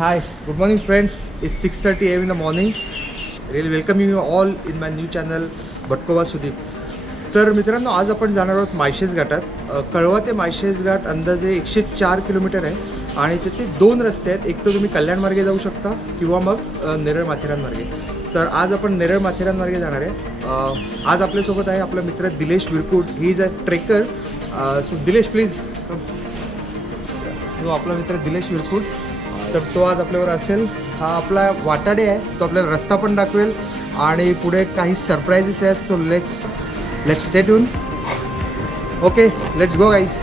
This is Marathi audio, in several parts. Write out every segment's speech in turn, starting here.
Hi, good morning friends. It's 6:30 a.m. in the morning. Really welcome you all in my new channel भटकोबा Sudeep. तर मित्रांनो आज आपण जाणार आहोत माळशेज घाटात. कळवा ते माळशेज घाट अंदाजे 104 किलोमीटर आहे आणि तिथे दोन रस्ते आहेत. एक तर तुम्ही कल्याण मार्गे जाऊ शकता किंवा मग नेरळ माथेरान मार्गे. तर आज आपण नेरळ माथेरान मार्गे जाणार आहे. आज आपल्यासोबत आहे आपला मित्र Dilesh Virkut. He is a trekker. So Dilesh please. जो आपला मित्र दिलेश विरकुट, तर तो आज आपल्यावर असेल. हा आपला वाटाडे आहे, तो आपल्याला रस्ता पण दाखवेल आणि पुढे काही सरप्राईजेस आहेत. So let's stay tune. Okay, let's go guys.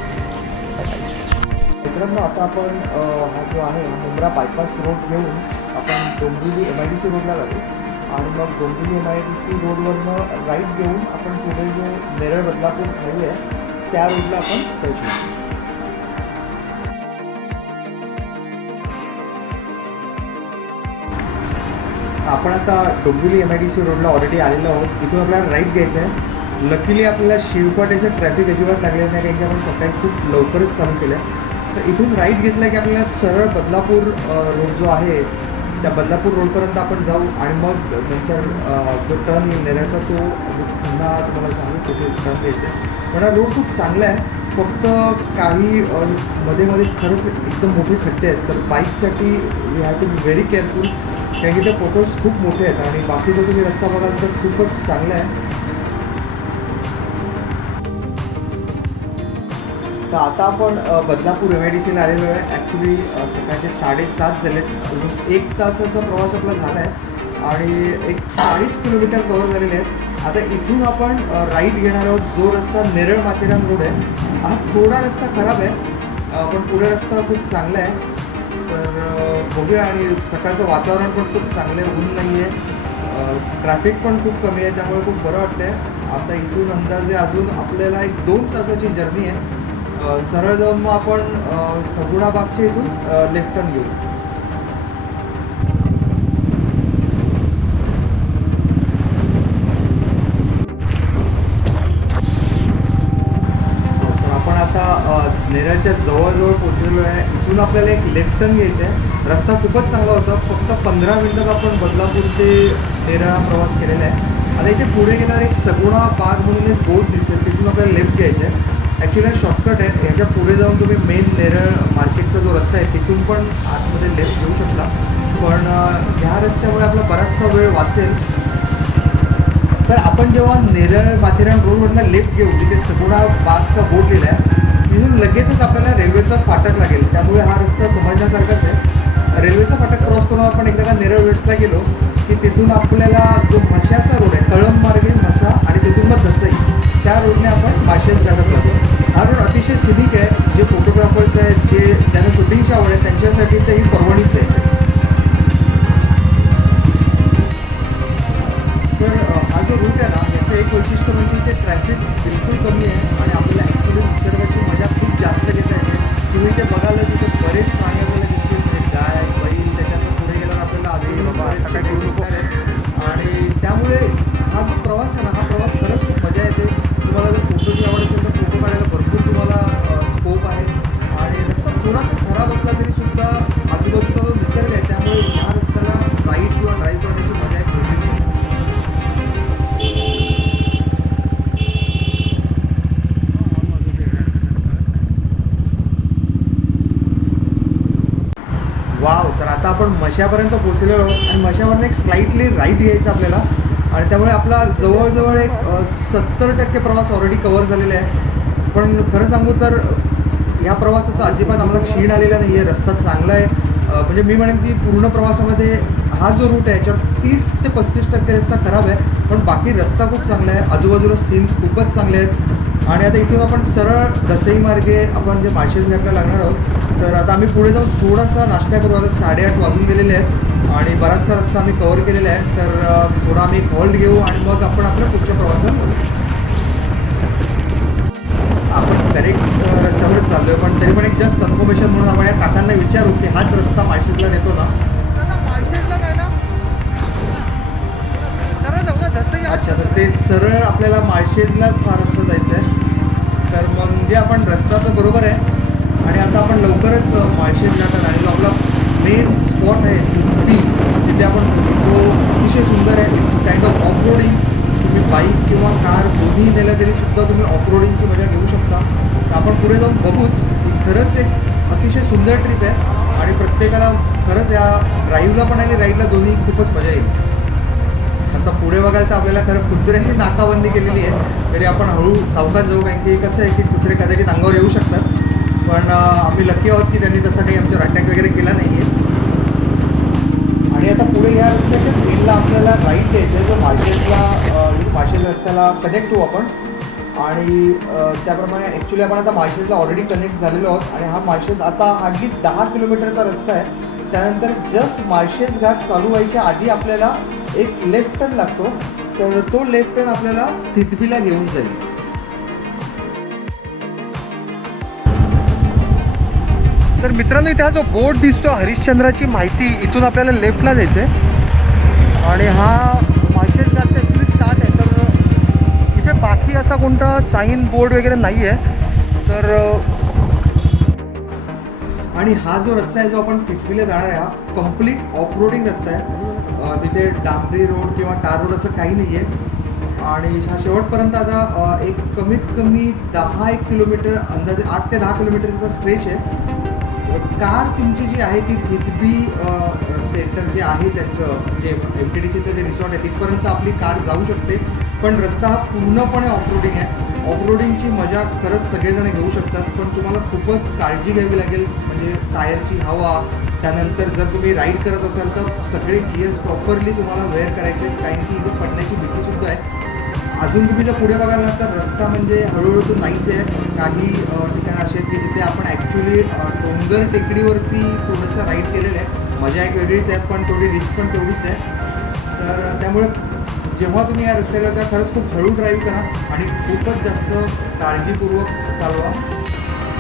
मित्रांनो आता आपण हा जो आहे मुंब्रा बायपास रोड घेऊन आपण डोंबिवली MIDC रोडला जातो आणि मग डोंबिवली MIDC रोडवरनं राईट घेऊन आपण पुढे जो नेरळ बदलापूर हायवे आहे त्या रोडला आपण पोहोचू. आपण आता डोंबिवली MIDC रोडला ऑलरेडी आलेलो आहोत. इथून आपल्याला राईट घ्यायचं आहे. लकीली आपल्याला शिवपाट्याचं ट्रॅफिक अजिबात लागलेलं नाही, कारण की आपण सकाळी खूप लवकरच चालू केलं. तर इथून राईट घेतलं की आपल्याला सरळ बदलापूर रोड जो आहे त्या बदलापूर रोडपर्यंत आपण जाऊ आणि मग नंतर जो टर्न येईल नेरळचा तो पुन्हा तुम्हाला सांगू कुठे टर्न घ्यायचं आहे. पण हा रोड खूप चांगला आहे. फक्त काही मध्ये खरंच एकदम मोठे खड्डे आहेत. तर बाईकसाठी we have to be very careful, कारण की ते फोटोज खूप मोठे आहेत आणि बाकी जर तुम्ही रस्ता बघाल तर खूपच चांगला आहे. तर आता आपण बदलापूर MIDCला आलेलो आहे. ॲक्च्युली सकाळचे 7:30 झाले. ऑलमोस्ट 1 तासाचा प्रवास आपला झाला आहे आणि 40 किलोमीटर कव्हर झालेले आहेत. आता इथून आपण राईट घेणार आहोत. जो रस्ता नेरळ माथेरान रोड आहे हा थोडा रस्ता खराब आहे, पण पुढे रस्ता खूप चांगला आहे. तर बघूया. आणि सकाळचं वातावरण पण खूप चांगलं आहे, ऊन नाही आहे, ट्रॅफिक पण खूप कमी आहे, त्यामुळे खूप बरं वाटतं आहे. आता इथून अंदाजे अजून आपल्याला 2 तासाची जर्नी आहे. सरळ जाऊन मग आपण सगुणाबागच्या इथून लेफ्ट टर्न घेऊ. नेरळच्या जवळजवळ पोहोचलेलो आहे. इथून आपल्याला एक लेफ्ट टर्न घ्यायचं आहे. रस्ता खूपच चांगला होता. फक्त 15 मिनिटात आपण बदलापूर ते नेरळ प्रवास केलेला आहे. आता इथे पुढे गेल्यावर एक सगुणा बाग म्हणून एक बोर्ड दिसेल, तिथून आपल्याला लेफ्ट घ्यायचं आहे. ॲक्च्युली शॉर्टकट आहे. ह्याच्या पुढे जाऊन तुम्ही मेन नेरळ मार्केटचा जो रस्ता आहे तिथून पण आतमध्ये लेफ्ट घेऊ शकता, पण ह्या रस्त्यामुळे आपला बराचसा वेळ वाचेल. तर आपण जेव्हा नेरळ माथेरान रोडवरनं लेफ्ट घेऊ, जिथे सगुणा बागचा बोर्ड लिहिला आहे तिथून लगेचच आपल्याला रेल्वेचा फाटक लागेल. त्यामुळे हा रस्ता समजण्यासारखाच आहे. रेल्वेचा फाटक क्रॉस करून आपण एकदा नेरळ वेस्टला गेलो की तिथून आपल्याला जो म्हशाचा रोड आहे कळंब मार्गे म्हसा आणि तिथून मग दसई, त्या रोडने आपण माळशेज घाटात जातो. हा रोड अतिशय सिनिक आहे. जे फोटोग्राफर्स आहेत, जे ज्यांना शूटिंगची आवड आहे त्यांच्यासाठी तर ही परवणीच आहे. तर हा जो रूट आहे ना याचं एक वैशिष्ट्य म्हणजे ते ट्रॅफिक बिलकुल कमी आहे आणि आपल्याला ॲक्च्युली निसर्गाची मजा खूप जास्त घेता येते. तुम्ही ते बघायला तिथे बरेच प्राणी आपल्याला दिसतील, म्हणजे गाय, बैल, त्याच्यातून पुढे गेल्यावर आपल्याला आधी बाबा सगळ्या घेऊन दिसणार आहे. आणि त्यामुळे हा जो प्रवास आहे ना हा प्रवास खरंच खूप मजा येते. तुम्हाला जर फोटोची आवड असेल तर फोटो काढायला भरपूर तुम्हाला स्कोप आहे. आणि रस्ता थोडासा खराब असला तरी सुद्धा आजूबाजूचा जो निसर्ग आहे त्यामुळे ह्या रस्त्याला राईड किंवा ड्राईव्ह करण्याची मजा एक वेगळी आहे. वाव. तर आता आपण मशापर्यंत पोहोचलेलो आहोत आणि मशावरनं एक स्लाइटली राईट घ्यायचं आपल्याला आणि त्यामुळे आपला जवळजवळ एक 70% प्रवास ऑलरेडी कव्हर झालेला आहे. पण खरं सांगू तर ह्या प्रवासाचा अजिबात आम्हाला क्षीण आलेला नाही आहे. रस्ता चांगला आहे. म्हणजे मी म्हणेन की पूर्ण प्रवासामध्ये हा जो रूट आहे याच्यावर 30 ते 35% रस्ता खराब आहे, पण बाकी रस्ता खूप चांगला आहे. आजूबाजूला सीन खूपच चांगले आहेत. आणि आता इथून आपण सरळ दसई मार्गे आपण जे माळशेज घाटला लागणार आहोत. तर आता आम्ही पुढे जाऊन थोडासा नाश्ता करू. आता 8:30 वाजून गेलेले आहेत आणि बराचसा रस्ता आम्ही कव्हर केलेला आहे. तर थोडा आम्ही हॉल्ट घेऊ आणि मग आपण आपल्या पुढच्या प्रवासात आपण करेक्ट रस्त्यावरच चाललो आहे. पण तरी पण एक जस्ट कन्फर्मेशन म्हणून आपण या काकांना विचारू की हाच रस्ता माळशेजला नेतो ना. अच्छा, तर ते सरळ आपल्याला माळशेजलाच हा रस्ता जायचा आहे. तर म्हणजे आपण रस्ता तर बरोबर आहे आणि आता आपण लवकरच माळशेज घाटात आणि जो आपला मेन स्पॉट आहे तिथबी, तिथे आपण तो अतिशय सुंदर आहे. It's kind of off roading. तुम्ही बाईक किंवा कार दोन्ही नेलं तरी सुद्धा तुम्ही ऑफ रोडिंगची मजा घेऊ शकता. तर आपण पुढे जाऊन बघूच. ही खरंच एक अतिशय सुंदर ट्रिप आहे आणि प्रत्येकाला खरंच या ड्राईव्हला पण आणि राईडला दोन्ही खूपच मजा येईल. आता पुढे बघायचं आपल्याला खरं कुत्र्यांनी नाकाबंदी केलेली आहे, तरी आपण हळू सावकाश जाऊ. कारण की कसं आहे की कुत्रे कदाचित अंगावर येऊ शकतात, पण आम्ही लकी आहोत की त्यांनी तसं काही आमच्यावर अटॅक वगैरे केला नाही आहे. आणि आता पुढे या रस्त्याच्या ट्रेनला आपल्याला राईट द्यायचं आहे, जो माळशेज रस्त्याला कनेक्ट होऊ आपण. आणि त्याप्रमाणे ॲक्च्युली आपण आता माळशेजला ऑलरेडी कनेक्ट झालेलो आहोत आणि हा माळशेज आता हार्डली 10 किलोमीटरचा रस्ता आहे. त्यानंतर जस्ट माळशेज घाट चालू व्हायच्या आधी आपल्याला एक लेफ्ट टर्न लागतो, तर तो लेफ्ट टर्न आपल्याला तितबीला घेऊन जाईल. तर मित्रांनो, इथे हा जो बोर्ड दिसतो हरिश्चंद्राची माहिती, इथून आपल्याला लेफ्टला जायचं आहे आणि हा माळशेज घाट ॲक्च्युली स्टार्ट आहे. तर इथे बाकी असा कोणता साईन बोर्ड वगैरे नाही आहे. तर आणि हा जो रस्ता आहे जो आपण तितबीला जाणार आहे, हा कम्प्लीट ऑफ रोडिंग रस्ता आहे. तिथे डांबरी रोड किंवा टार रोड असं काही नाही आहे. आणि हा शेवटपर्यंत आता एक कमीत कमी 10-1 किलोमीटर, अंदाजे 8 ते 10 किलोमीटरचा स्ट्रेच आहे. कार तुमची जी आहे ती तितबी सेंटर जे आहे त्यांचं जे MTDCचं जे रिसॉर्ट आहे तिथपर्यंत आपली कार जाऊ शकते. पण रस्ता हा पूर्णपणे ऑफ रोडिंग आहे. ऑफ रोडिंगची मजा खरंच सगळेजण घेऊ शकतात, पण तुम्हाला खूपच काळजी घ्यावी लागेल. म्हणजे टायरची हवा, त्यानंतर जर तुम्ही राईड करत असाल तर सगळे गिअर्स प्रॉपरली तुम्हाला वेअर करायचे, कारण की इथे पडण्याची भीतीसुद्धा आहे. अजून तुम्ही जर पुढे बघाल ना तर रस्ता म्हणजे हळूहळू तो नाहीच आहे. काही ठिकाणं असे आहेत की तिथे आपण ॲक्च्युली डोंगर टेकडीवरती थोडंसं राईड केलेलं आहे. मजा एक वेगळीच आहे, पण थोडी रिस्क पण तेवढीच आहे. तर त्यामुळे जेव्हा तुम्ही या रस्त्याला त्या खरंच खूप हळू ड्राईव्ह करा आणि खूपच जास्त काळजीपूर्वक चालवा.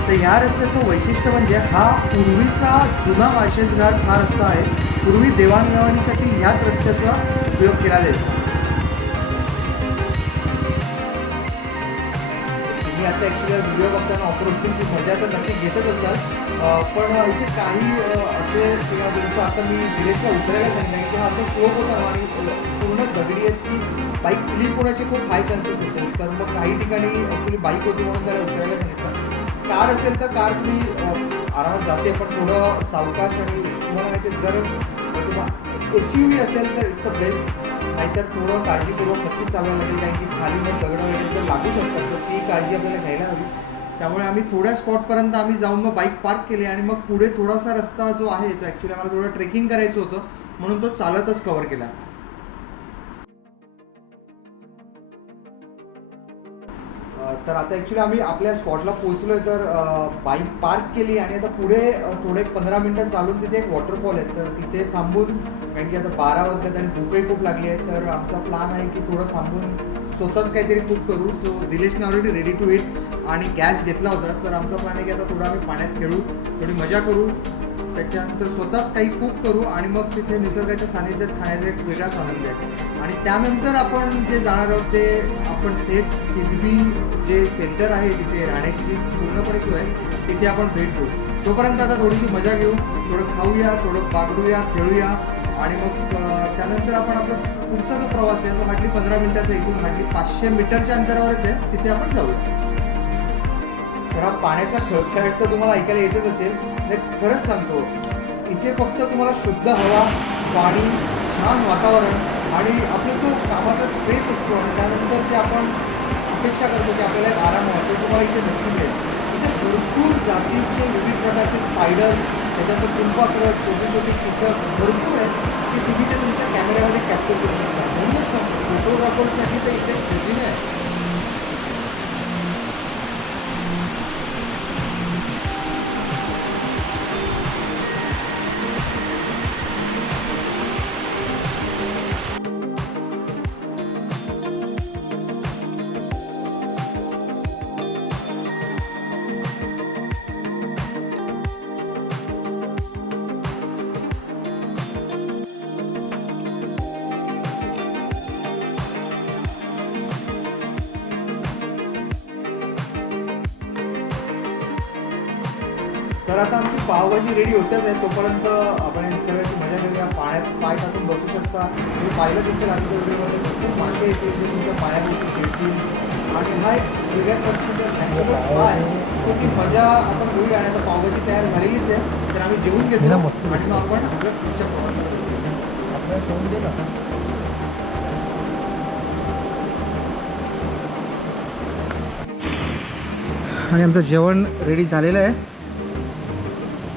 तर ह्या रस्त्याचं वैशिष्ट्य म्हणजे हा पूर्वीचा जुना माळशेज घाट हा रस्ता आहे. पूर्वी देवाणघेवाणीसाठी ह्याच रस्त्याचा उपयोग केला जायचा. तुम्ही आता ॲक्च्युली व्हिडिओ बघताना ऑफरोडची मजा तर नक्की घेतच असाल, पण इथे काही असे किंवा जसं आता मी डिरेक्टला उतरायला सांगितलं की हा असं स्लोप होता आणि पूर्ण दगडी आहेत की बाईक स्लिप होण्याचे खूप हाय चान्सेस होते. तर मग काही ठिकाणी ॲक्च्युली बाईक होती म्हणून त्याला उतरायला सांगितलं. कार असेल तर कार तुम्ही आरामात जाते, पण थोडं सावकाश. आणि तुम्हाला माहिती आहे जर SUV असेल तर इट्स अ बेस्ट, नाहीतर थोडं काळजीपूर्वक नक्कीच चालवायला लागेल, कारण की खाली मग दगडं वगैरे जर लागू शकतात तर ती काळजी आपल्याला घ्यायला हवी. त्यामुळे आम्ही थोड्या स्पॉटपर्यंत आम्ही जाऊन मग बाईक पार्क केली आणि मग पुढे थोडासा रस्ता जो आहे तो ॲक्च्युली आम्हाला थोडं ट्रेकिंग करायचं होतं म्हणून तो चालतच कव्हर केला. तर आता ॲक्च्युली आम्ही आपल्या स्पॉटला पोहोचलो आहे. तर बाईक पार्क केली आणि आता पुढे थोडे 15 मिनटं चालून तिथे एक वॉटरफॉल आहे, तर तिथे थांबून, कारण की आता 12 वाजल्यात आणि भूकही खूप लागली आहे, तर आमचा प्लॅन आहे की थोडं थांबून स्वतःच काहीतरी कुक करू. सो दिलेशने ऑलरेडी रेडी टू इट आणि गॅस घेतला होता, तर आमचा प्लॅन आहे की आता थोडं आम्ही पाण्यात खेळू, थोडी मजा करू, त्याच्यानंतर स्वतःच काही कुक करू आणि मग तिथे निसर्गाच्या सानिध्यात खाण्याचा एक वेगळाच आनंद आहे. आणि त्यानंतर आपण जे जाणार आहोत ते आपण थेट तितबी जे सेंटर आहे तिथे राहण्याची जी पूर्णपणे सोय आहे तिथे आपण भेट देऊ. तोपर्यंत आता थोडीशी मजा घेऊ, थोडं खाऊया, थोडं बागडूया, खेळूया आणि मग त्यानंतर आपण आपला पुढचा जो प्रवास आहे तो हार्डली 15 मिनिटाचा, इथून हार्डली 500 मीटरच्या अंतरावरच आहे, तिथे आपण जाऊया. तर हा पाण्याचा खळखळाट तर तुम्हाला ऐकायला येतच असेल. खरंच सांगतो, इथे फक्त तुम्हाला शुद्ध हवा, पाणी, छान वातावरण आणि आपला जो कामाचा स्पेस असतो आणि त्यानंतर जे आपण अपेक्षा करतो की आपल्याला एक आराम हवा, तो तुम्हाला इथे नक्की मिळेल. इथे भरपूर जातीचे विविध प्रकारचे स्पायडर्स, त्याच्यानंतर फुलपाखरं, छोटी छोटी कीटक भरपूर आहेत की तुम्ही ते तुमच्या कॅमेऱ्यामध्ये कॅप्चर करू शकता. म्हणूनच फोटोग्राफरसाठी तर इथे फिजिंग आहे. तर आता आमची पावभाजी रेडी होतेच आहे, तोपर्यंत आपण निसर्गाची मजा घेऊया. पाण्यात पाय टाकून बसू शकता. तुम्ही पाहिलं दिसेल आजच्या व्हिडिओमध्ये भरपूर मासे येतील जे तुमच्या पायावरती खेळतील आणि हा एक वेगळ्या पद्धतीचा नॅचरल स्पा आहे. तो ती मजा आपण घेऊया. आणि आता पावभाजी तयार झालेलीच आहे, तर आम्ही जेवून घेतो आणि मग आपण आपल्या पुढच्या प्रवासात आपल्याला जेवून दे ना. आणि आमचं जेवण रेडी झालेलं आहे.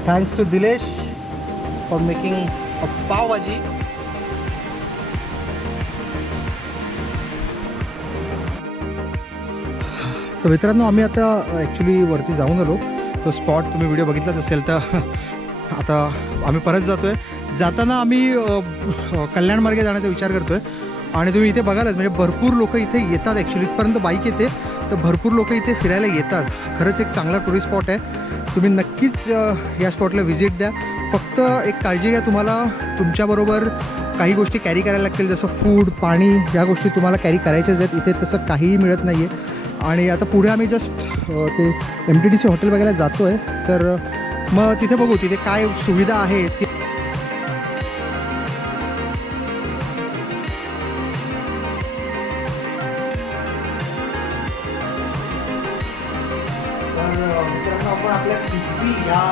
Thanks to Dilesh for making a pav bhaji. तर मित्रांनो, आम्ही आता ॲक्च्युली वरती जाऊन आलो. तो स्पॉट तुम्ही व्हिडिओ बघितलाच असेल. तर आता आम्ही परत जातो आहे. जाताना आम्ही कल्याणमार्गे जाण्याचा विचार करतो आहे. आणि तुम्ही इथे बघालच म्हणजे भरपूर लोक इथे येतात. ॲक्च्युली इथपर्यंत बाईक येते, तर भरपूर लोक इथे फिरायला येतात. खरंच एक चांगला टुरिस्ट स्पॉट आहे. तुम्ही नक्कीच या स्पॉटला व्हिजिट द्या. फक्त एक काळजी घ्या, तुम्हाला तुमच्याबरोबर काही गोष्टी कॅरी करायला लागतील, जसं फूड, पाणी, या गोष्टी तुम्हाला कॅरी करायच्याच आहेत. इथे तसं काहीही मिळत नाही आहे. आणि आता पुढे आम्ही जस्ट ते MTDC हॉटेल बघायला जातो आहे. तर मग तिथे बघू तिथे काय सुविधा आहेत. मित्रांनो, आपण आपल्या सिद्धी या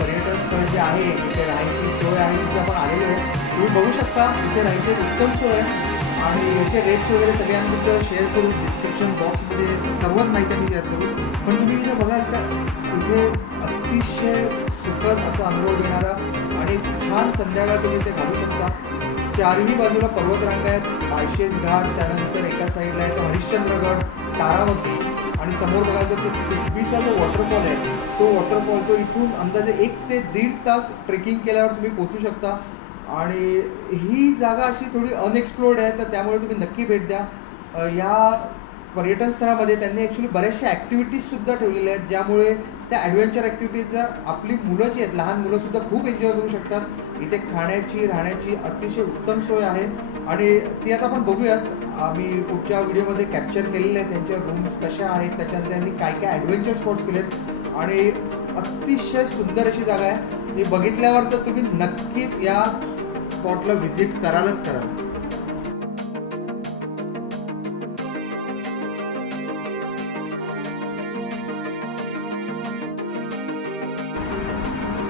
पर्यटन स्थळ जे आहे तिथे राहायची सोय आहे तिथे आपण आलेलो आहे. तुम्ही बघू शकता इथे राहायची उत्तम सोय आहे. आणि याचे रेट्स वगैरे सगळे आम्ही तिथं शेअर करू. डिस्क्रिप्शन बॉक्समध्ये सर्वच माहिती आम्ही शेअर करू. पण तुम्ही इथे बघाल तर इथे अतिशय सुखद असा अनुभव देणारा आणि छान संध्याकाळ तुम्ही इथे घालू शकता. चारही बाजूला पर्वतरांगा आहेत. माळशेज घाट, त्यानंतर एका साईडला आहे तो हरिश्चंद्रगड, तारावती, आणि समोर बघायला तर तिथबीचा जो वॉटरफॉल आहे तो वॉटरफॉल तो इथून अंदाजे 1 ते 1.5 तास ट्रेकिंग केल्यावर तुम्ही पोचू शकता. आणि ही जागा अशी थोडी अनएक्सप्लोर्ड आहे, तर त्यामुळे तुम्ही नक्की भेट द्या. या पर्यटन स्थळामध्ये त्यांनी ॲक्च्युली बऱ्याचशा ॲक्टिव्हिटीजसुद्धा ठेवलेल्या आहेत, ज्यामुळे त्या ॲडव्हेंचर ॲक्टिव्हिटीज जर आपली मुलं जी आहेत, लहान मुलंसुद्धा खूप एन्जॉय करू शकतात. इथे खाण्याची, राहण्याची अतिशय उत्तम सोय आहे. आणि ती आता आपण बघूयाच. आम्ही पुढच्या व्हिडिओमध्ये कॅप्चर केलेले आहेत त्यांच्या रूम्स कशा आहेत, त्याच्यानंतर त्यांनी काय काय ॲडव्हेंचर स्पॉट्स केलेत. आणि अतिशय सुंदर अशी जागा आहे. ती बघितल्यावर तर तुम्ही नक्कीच या स्पॉटला व्हिजिट करालच कराल.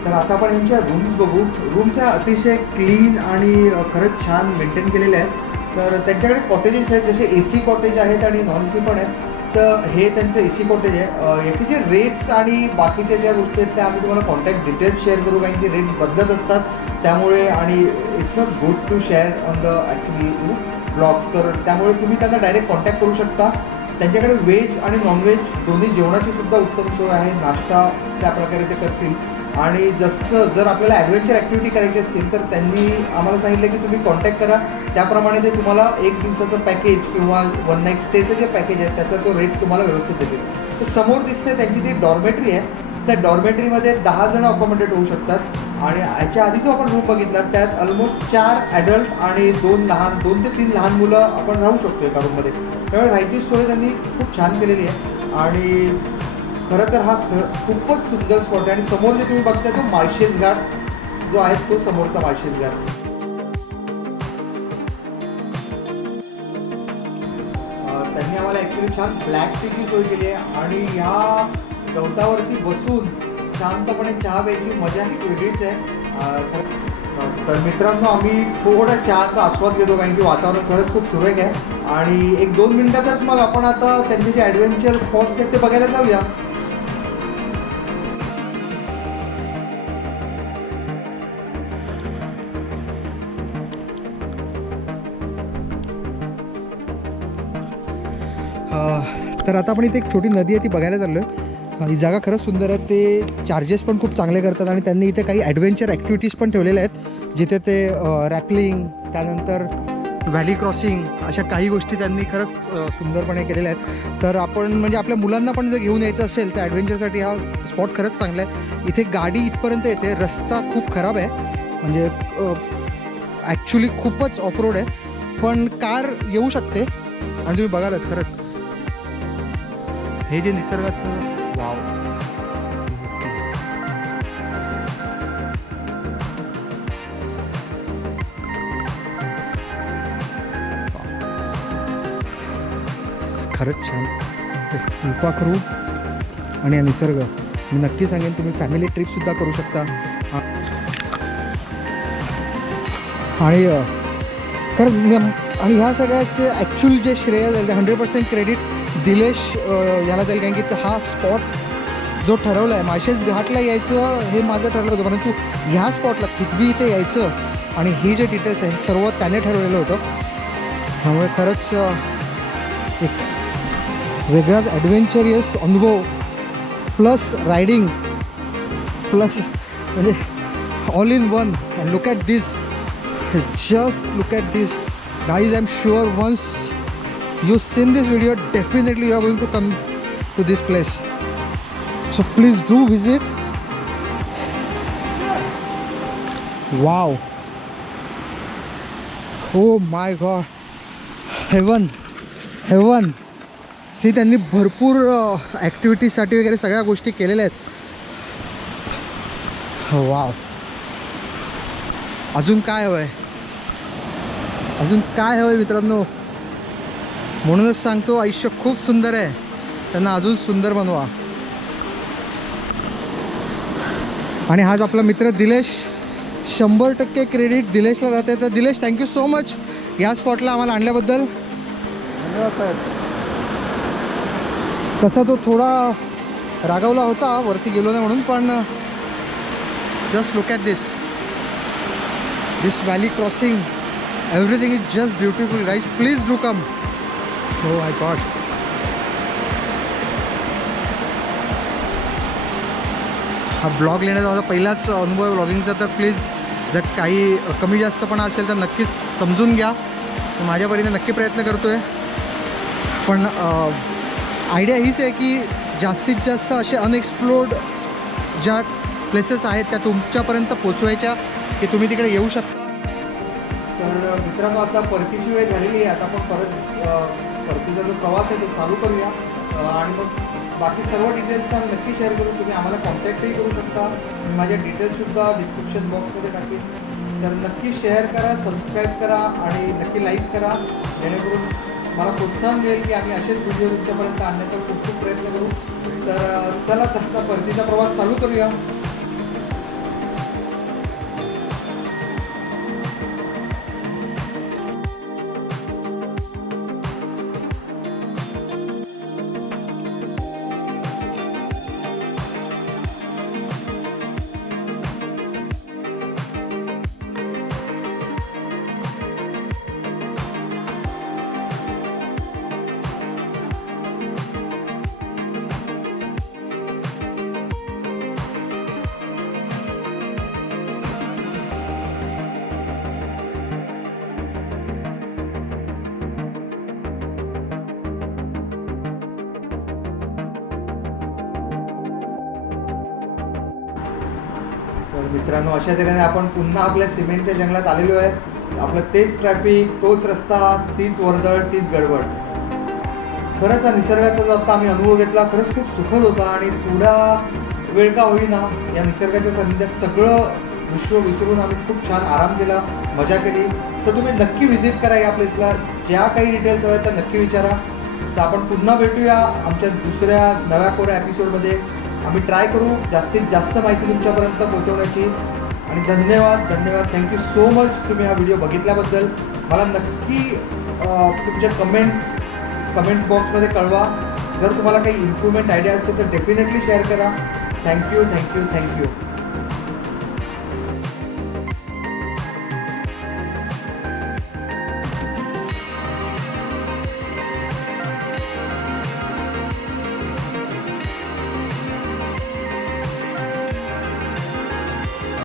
तर आता आपण यांच्या रूम्स बघू. रूम्स ह्या अतिशय क्लीन आणि खरंच छान मेंटेन केलेल्या आहेत. तर त्यांच्याकडे कॉटेजेस आहेत, जसे AC कॉटेज आहेत आणि नॉन AC पण आहेत. तर हे त्यांचं AC कॉटेज आहे. याचे जे रेट्स आणि बाकीच्या ज्या गोष्टी आहेत त्या आम्ही तुम्हाला कॉन्टॅक्ट डिटेल्स शेअर करू, कारण की रेट्स बदलत असतात त्यामुळे. आणि it's not good to share on the actually blog. तर त्यामुळे तुम्ही त्यांना डायरेक्ट कॉन्टॅक्ट करू शकता. त्यांच्याकडे व्हेज आणि नॉनव्हेज दोन्ही जेवणाची सुद्धा उत्तम सोय आहे. नाश्ता त्या प्रकारे ते करतील. आणि जसं जर आपल्याला ॲडव्हेंचर ॲक्टिव्हिटी करायची असतील तर त्यांनी आम्हाला सांगितलं की तुम्ही कॉन्टॅक्ट करा, त्याप्रमाणे ते तुम्हाला 1 दिवसाचं पॅकेज किंवा 1 नाईट स्टेचं जे पॅकेज आहे त्याचा तो रेट तुम्हाला व्यवस्थित देतील. तर समोर दिसते त्यांची ती डॉर्मेटरी आहे. त्या डॉर्मेटरीमध्ये 10 जण अकोमोडेट होऊ शकतात. आणि याच्या आधी जो आपण रूम बघितला त्यात ऑलमोस्ट 4 ॲडल्ट आणि 2 ते 3 लहान मुलं आपण राहू शकतो एका रूममध्ये. त्यामुळे राहायची सोय त्यांनी खूप छान केलेली आहे. आणि खरं तर हा खूपच सुंदर स्पॉट आहे. आणि समोर जे तुम्ही बघताय तो माळशेज घाट जो आहे तो समोरचा माळशेज घाट. त्यांनी आम्हाला ॲक्च्युली छान ब्लॅक टीची सोय केली आहे. आणि ह्या गवतावरती बसून शांतपणे चहा प्यायची मजा ही वेगळीच आहे. तर मित्रांनो, आम्ही थोडा चहाचा आस्वाद घेतो, कारण की वातावरण खरंच खूप सुरेख आहे. आणि 1-2 मिनिटातच मग आपण आता त्यांचे जे ॲडव्हेंचर स्पॉट्स आहेत ते बघायला जाऊया. तर आता आपण इथे एक छोटी नदी आहे ती बघायला चाललो आहे. ही जागा खरंच सुंदर आहे. ते चार्जेस पण खूप चांगले करतात. आणि त्यांनी इथे काही ॲडव्हेंचर ॲक्टिव्हिटीज पण ठेवलेल्या आहेत, जिथे ते रॅपलिंग, त्यानंतर व्हॅली क्रॉसिंग, अशा काही गोष्टी त्यांनी खरंच सुंदरपणे केलेल्या आहेत. तर आपण म्हणजे आपल्या मुलांना पण जर घेऊन यायचं असेल तर ॲडव्हेंचरसाठी हा स्पॉट खरंच चांगला आहे. इथे गाडी इथपर्यंत येते. रस्ता खूप खराब आहे, म्हणजे ॲक्च्युली खूपच ऑफ रोड आहे, पण कार येऊ शकते. आणि तुम्ही बघालच खरंच हे जे निसर्गाचं वाव. खरंच छान. फुलपाखरू आणि हा निसर्ग मी नक्की सांगेन तुम्ही फॅमिली ट्रिपसुद्धा करू शकता. आणि आणि ह्या सगळ्याचे ॲक्च्युअल जे श्रेय जाईल ते 100% क्रेडिट दिलेश याला जाईल. कारण की हा स्पॉट जो ठरवला आहे माळशेज घाटला यायचं हे माझं ठरलं होतं, परंतु ह्या स्पॉटला कितवी इथे यायचं आणि ही जे डिटेल्स आहे सर्व त्याने ठरवलेलं होतं. त्यामुळे खरंच एक वेगळाच ॲडव्हेंचरियस अनुभव प्लस रायडिंग प्लस म्हणजे all in one. And look at this, just look at this guys. I'm sure once you've seen this video definitely you are going to come to this place, so please do visit. Wow, oh my god, heaven. See, त्यांनी भरपूर ॲक्टिव्हिटीजसाठी वगैरे सगळ्या गोष्टी केलेल्या आहेत. वाव, अजून काय हवं आहे, अजून काय हवं आहे मित्रांनो. म्हणूनच सांगतो आयुष्य खूप सुंदर आहे, त्यांना अजून सुंदर बनवा. आणि हाच आपला मित्र दिलेश, 100% क्रेडिट दिलेशला जाते. तर दिलेश, थँक्यू सो मच या स्पॉटला आम्हाला आणल्याबद्दल. धन्यवाद साहेब. तसा तो थोडा रागावला होता वरती गेलो नाही म्हणून, पण just look at this valley crossing. Everything is just beautiful guys, please do come. Oh my god, हा ब्लॉग लिहिण्याचा माझा पहिलाच अनुभव आहे ब्लॉगिंगचा. तर प्लीज जर काही कमी जास्तपणा असेल तर नक्कीच समजून घ्या. माझ्या परीने नक्की प्रयत्न करतो आहे, पण आयडिया हीच आहे की जास्तीत जास्त असे अनएक्सप्लोर्ड ज्या प्लेसेस आहेत त्या तुमच्यापर्यंत पोचवायच्या, की तुम्ही तिकडे येऊ शकता. तर मित्रांनो, आता परतीची वेळ झालेली आहे. आता आपण परतीचा जो प्रवास आहे तो चालू करूया. आणि मग बाकी सर्व डिटेल्स आम्ही नक्की शेअर करू. तुम्ही आम्हाला कॉन्टॅक्टही करू शकता. मी माझ्या डिटेल्ससुद्धा डिस्क्रिप्शन बॉक्समध्ये टाकेन. तर नक्की शेअर करा, सबस्क्राईब करा आणि नक्की लाईक करा, जेणेकरून मला प्रोत्साहन मिळेल की आम्ही असेच व्हिडिओ तुमच्यापर्यंत आणण्याचा खूप प्रयत्न करू. तर चला आता परतीचा प्रवास चालू करूया. मित्रांनो, अशा तऱ्हेने आपण पुन्हा आपल्या सिमेंटच्या जंगलात आलेलो आहे. आपलं तेच ट्रॅफिक, तोच रस्ता, तीच वर्दळ, तीच गडबड. खरंच हा निसर्गाचा जो आता आम्ही अनुभव घेतला खरंच खूप सुखद होता. आणि थोडा वेळ का होईना या निसर्गाच्या सानिध्यात सगळं विश्व विसरून आम्ही खूप छान आराम केला, मजा केली. तर तुम्ही नक्की व्हिजिट करा या प्लेसला. ज्या काही डिटेल्स हव्या त्या नक्की विचारा. तर आपण पुन्हा भेटूया आमच्या दुसऱ्या नव्या कोऱ्या एपिसोडमध्ये. आम्ही ट्राय करू जास्तीत जास्त माहिती तुमच्यापर्यंत पोहोचवण्याची. आणि धन्यवाद, थँक्यू सो मच तुम्ही हा व्हिडिओ बघितल्याबद्दल. मला नक्की तुमच्या कमेंट्स बॉक्समध्ये कळवा. जर तुम्हाला काही इम्प्रूव्हमेंट आयडिया असेल तर डेफिनेटली शेअर करा. थँक्यू.